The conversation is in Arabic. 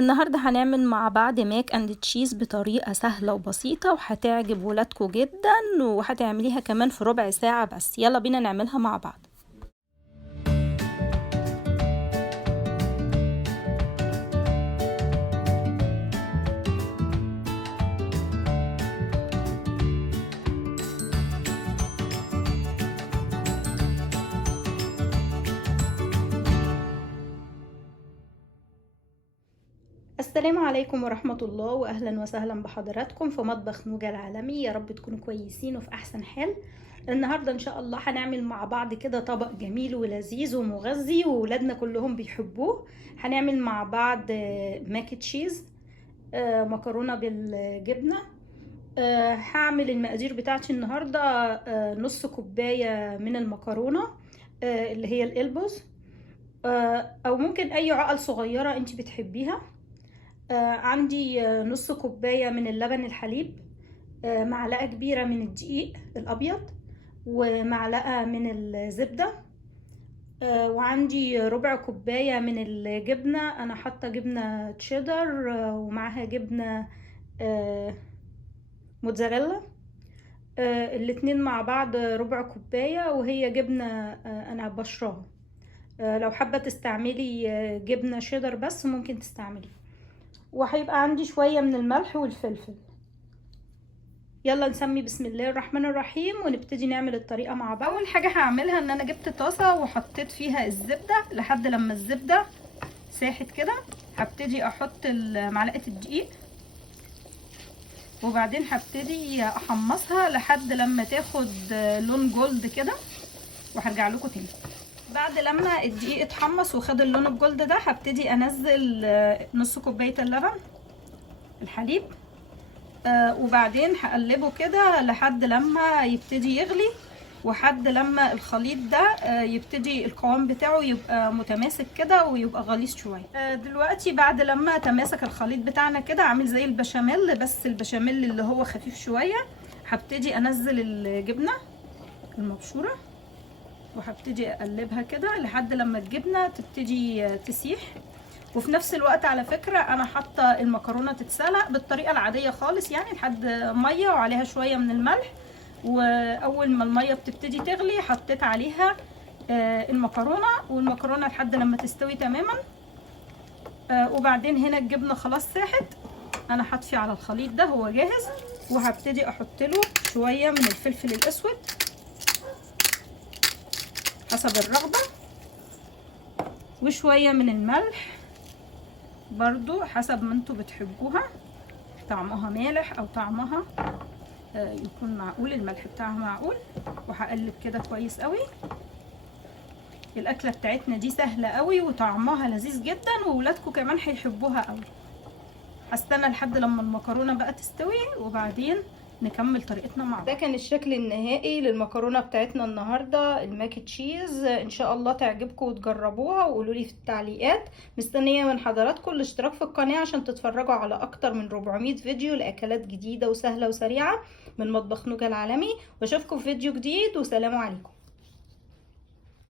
النهاردة هنعمل مع بعض ماك اند تشيز بطريقة سهلة وبسيطة وهتعجب ولادكم جدا، وهتعمليها كمان في ربع ساعة بس. يلا بينا نعملها مع بعض. السلام عليكم ورحمة الله، وأهلا وسهلا بحضراتكم في مطبخ نوجة العالمي. يا رب تكونوا كويسين وفي أحسن حال. النهاردة إن شاء الله هنعمل مع بعض كده طبق جميل ولذيذ ومغذي وولادنا كلهم بيحبوه. هنعمل مع بعض ماك تشيز، مكرونة بالجبنة. هعمل المقادير بتاعتي النهاردة نص كوباية من المكرونة اللي هي القلبوز، أو ممكن أي عقل صغيرة انت بتحبيها. عندي نص كوباية من اللبن الحليب، معلقة كبيرة من الدقيق الأبيض، ومعلقة من الزبدة، وعندي ربع كوباية من الجبنة. أنا حاطة جبنة تشيدر ومعها جبنة موتزاريلا، الاتنين مع بعض ربع كوباية، وهي جبنة أنا بشرها. لو حابة تستعملي جبنة شيدر بس ممكن تستعملي. وهيبقى عندي شوية من الملح والفلفل. يلا نسمي بسم الله الرحمن الرحيم ونبتدي نعمل الطريقة مع بعض. اول حاجة هعملها ان انا جبت طاسة وحطيت فيها الزبدة لحد لما الزبدة ساحت كده. هبتدي احط معلقة الدقيق، وبعدين هبتدي احمصها لحد لما تاخد لون جولد كده، وهرجع لكم تاني. بعد لما الدقيق اتحمص وخد اللون الجولد ده، هبتدي انزل نص كوبايه اللبن الحليب، وبعدين هقلبه كده لحد لما يبتدي يغلي، وحد لما الخليط ده يبتدي القوام بتاعه يبقى متماسك كده ويبقى غليظ شويه. دلوقتي بعد لما تماسك الخليط بتاعنا كده عامل زي البشاميل، بس البشاميل اللي هو خفيف شويه، هبتدي انزل الجبنه المبشوره وهبتدي اقلبها كده لحد لما الجبنه تبتدي تسيح. وفي نفس الوقت على فكره انا حاطه المكرونه تتسلق بالطريقه العاديه خالص، يعني لحد ميه وعليها شويه من الملح. واول ما الميه بتبتدي تغلي حطيت عليها المكرونه، والمكرونه لحد لما تستوي تماما. وبعدين هنا الجبنه خلاص ساحت، انا هطفي على الخليط ده هو جاهز، وهبتدي احط له شويه من الفلفل الاسود حسب الرغبة، وشوية من الملح برضو حسب ما انتوا بتحبوها، طعمها مالح او طعمها يكون معقول، الملح بتاعها معقول. وهقلب كده كويس قوي. الاكلة بتاعتنا دي سهلة قوي وطعمها لذيذ جدا، وولادكم كمان هيحبوها قوي. هستنى لحد لما المكرونة بقى تستوي وبعدين نكمل طريقتنا مع بعض. ده كان الشكل النهائي للمكرونه بتاعتنا النهارده الماك تشيز. ان شاء الله تعجبكم وتجربوها وقولوا لي في التعليقات. مستنيه من حضراتكم الاشتراك في القناه عشان تتفرجوا على اكتر من 400 فيديو لاكلات جديده وسهله وسريعه من مطبخ نوجة العالمي. واشوفكم في فيديو جديد، وسلام عليكم.